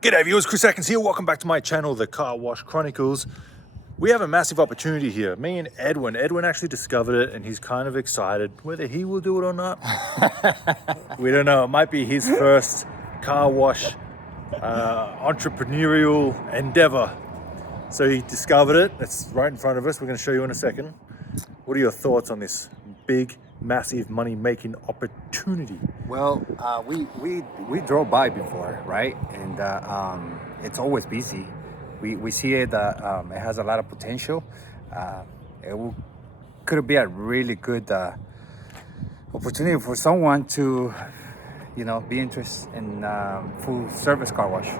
G'day viewers, Chris Atkins here. Welcome back to my channel, The Car Wash Chronicles. We have a massive opportunity here. Me and Edwin actually discovered it and he's kind of excited. Whether he will do it or not, we don't know. It might be his first car wash entrepreneurial endeavor. So he discovered it. It's right in front of us. We're going to show you in a second. What are your thoughts on this big, massive money-making opportunity? Well, we drove by before, right? And it's always busy. We see it. It has a lot of potential. Could be a really good opportunity for someone to, be interested in full service car wash.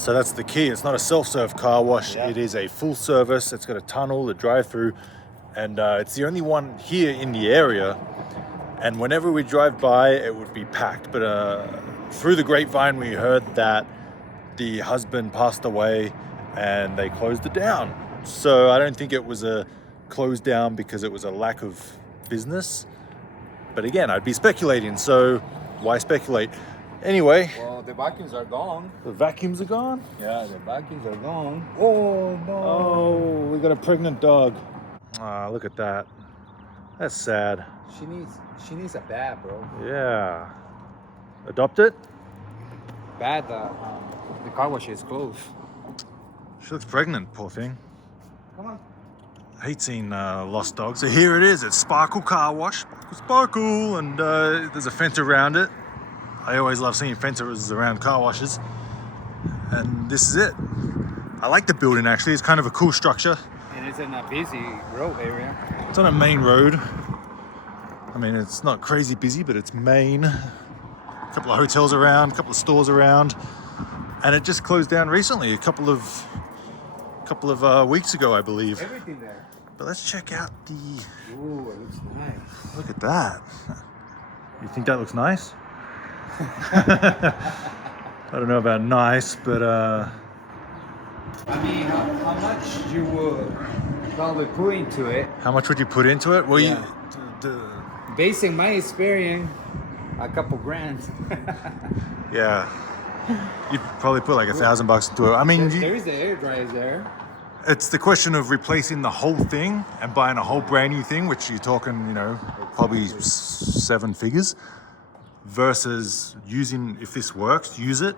So that's the key. It's not a self-serve car wash. Yeah. It is a full service. It's got a tunnel, a drive-through, and it's the only one here in the area. And whenever we drive by, it would be packed. But through the grapevine, we heard that the husband passed away and they closed it down. So I don't think it was a closed down because it was a lack of business. But again, I'd be speculating. So why speculate? Anyway. Well, the vacuums are gone. The vacuums are gone? Yeah, the vacuums are gone. Oh, no. Oh, we got a pregnant dog. Ah, look at that. That's sad. She needs a bath, bro. Yeah. Adopt it? Bad. The car wash is closed. She looks pregnant, poor thing. Come on. I hate seeing lost dogs. So here it is. It's Sparkle Car Wash. Sparkle, and there's a fence around it. I always love seeing fences around car washes. And this is it. I like the building actually. It's kind of a cool structure. And it's in a busy road area. It's on a main road. I mean, it's not crazy busy, but it's main. A couple of hotels around, a couple of stores around. And it just closed down recently, a couple of weeks ago, I believe. Everything there. But let's check out the... Ooh, it looks nice. Look at that. You think that looks nice? I don't know about nice, but I mean, how much you would probably put into it? How much would you put into it? Well, yeah. Based on my experience, a couple grand. Yeah. You'd probably put like $1,000 into it. I mean, there is the air dryers there. It's the question of replacing the whole thing and buying a whole brand new thing, which you're talking, probably 7 figures, versus using, if this works, use it,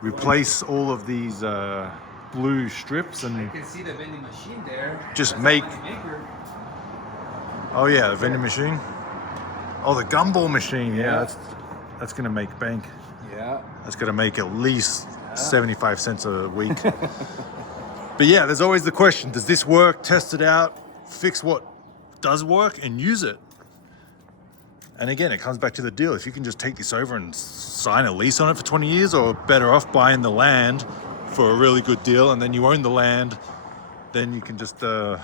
replace all of these blue strips and... I can see the vending machine there. Just make... Oh yeah, the vending machine. Oh, the gumball machine. Yeah, that's going to make bank. Yeah. That's going to make at least 75 cents a week. But yeah, there's always the question, does this work? Test it out, fix what does work and use it. And again, it comes back to the deal. If you can just take this over and sign a lease on it for 20 years, or better off buying the land for a really good deal, and then you own the land, then you can just, no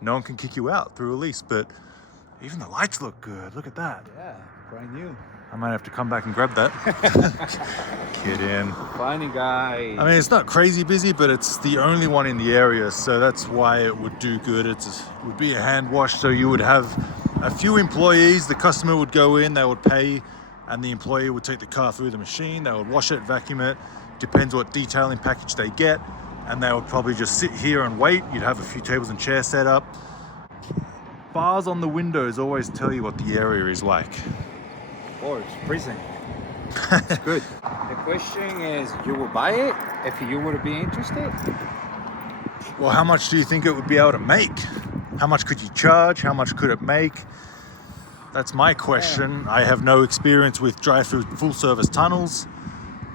one can kick you out through a lease. But even the lights look good. Look at that. Yeah, brand new. I might have to come back and grab that. Kidding. Funny guy. I mean, it's not crazy busy, but it's the only one in the area, so that's why it would do good. It would be a hand wash, so you would have a few employees. The customer would go in, they would pay, and the employee would take the car through the machine. They would wash it, vacuum it. Depends what detailing package they get, and they would probably just sit here and wait. You'd have a few tables and chairs set up. Bars on the windows always tell you what the area is like. Oh, it's freezing. It's good. The question is, you will buy it if you would be interested? Well, how much do you think it would be able to make? How much could you charge? How much could it make? That's my question. Yeah. I have no experience with drive-through full-service tunnels.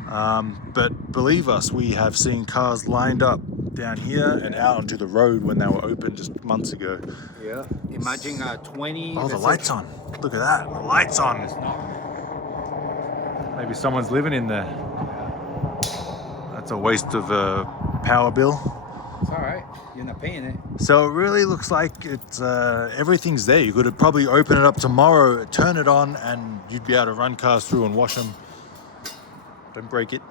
But believe us, we have seen cars lined up down here and out onto the road when they were open just months ago. Yeah. Imagine 20... Oh, the light's on. Look at that. The light's on. Maybe someone's living in there. That's a waste of a power bill. It's all right. You're not paying it. So it really looks like it's everything's there. You could probably open it up tomorrow, turn it on, and you'd be able to run cars through and wash them. Don't break it.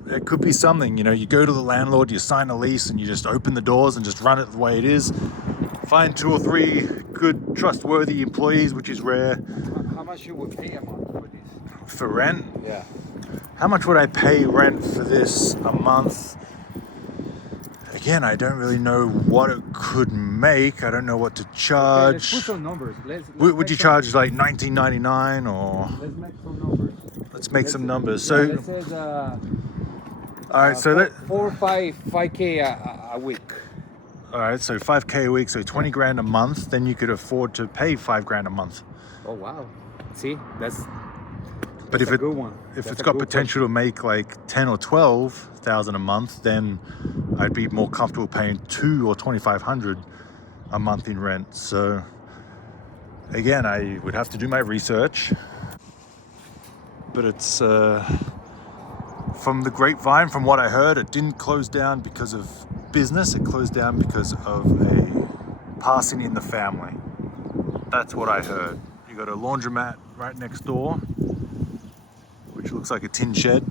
There could be something, you go to the landlord, you sign a lease, and you just open the doors and just run it the way it is. Find 2 or 3 good, trustworthy employees, which is rare. How much you would pay a month for this? For rent? Yeah. How much would I pay rent for this a month? Again, I don't really know what it could make. I don't know what to charge. Let's put some numbers. Would you charge like $19.99 or? Let's make some numbers. Let's make some numbers. So, let's say all right. So that 4 or 5K a week. all right. So 5K a week. So 20 grand a month. Then you could afford to pay 5 grand a month. Oh wow! See, that's But if a it good one. if That's it's a got good potential to make like 10 or 12,000 a month, then I'd be more comfortable paying 2 or 2,500 a month in rent. So again, I would have to do my research. But it's from the grapevine, from what I heard, it didn't close down because of business. It closed down because of a passing in the family. That's what I heard. You got a laundromat right next door, which looks like a tin shed.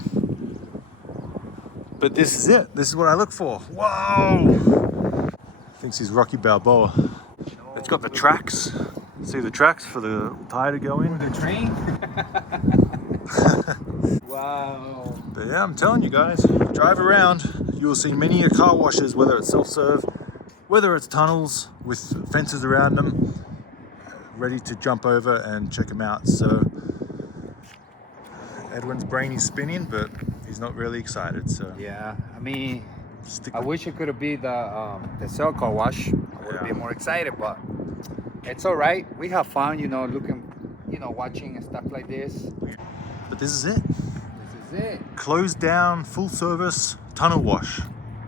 But this is it. This is what I look for. Whoa! Thinks he's Rocky Balboa. It's got the tracks. See the tracks for the tire to go in? The train. Wow. But yeah, I'm telling you guys, drive around. You will see many car washes, whether it's self-serve, whether it's tunnels with fences around them, ready to jump over and check them out. So Edwin's brain is spinning, but he's not really excited. So Yeah, I mean, stick I with- wish it could be the cell car wash. I would Yeah. be more excited, but it's all right. We have fun, looking, watching and stuff like this. But this is it. This is it. Closed down, full service tunnel wash.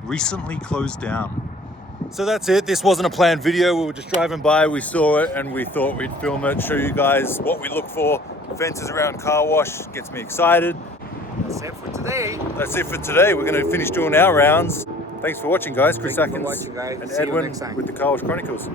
Recently closed down. So that's it. This wasn't a planned video. We were just driving by, we saw it, and we thought we'd film it, show you guys what we look for. Fences around car wash gets me excited. That's it for today. That's it for today. We're going to finish doing our rounds. Thanks for watching, guys. Chris Thank you for Atkins watching, guys. and See you Edwin next time. with the Car Wash Chronicles.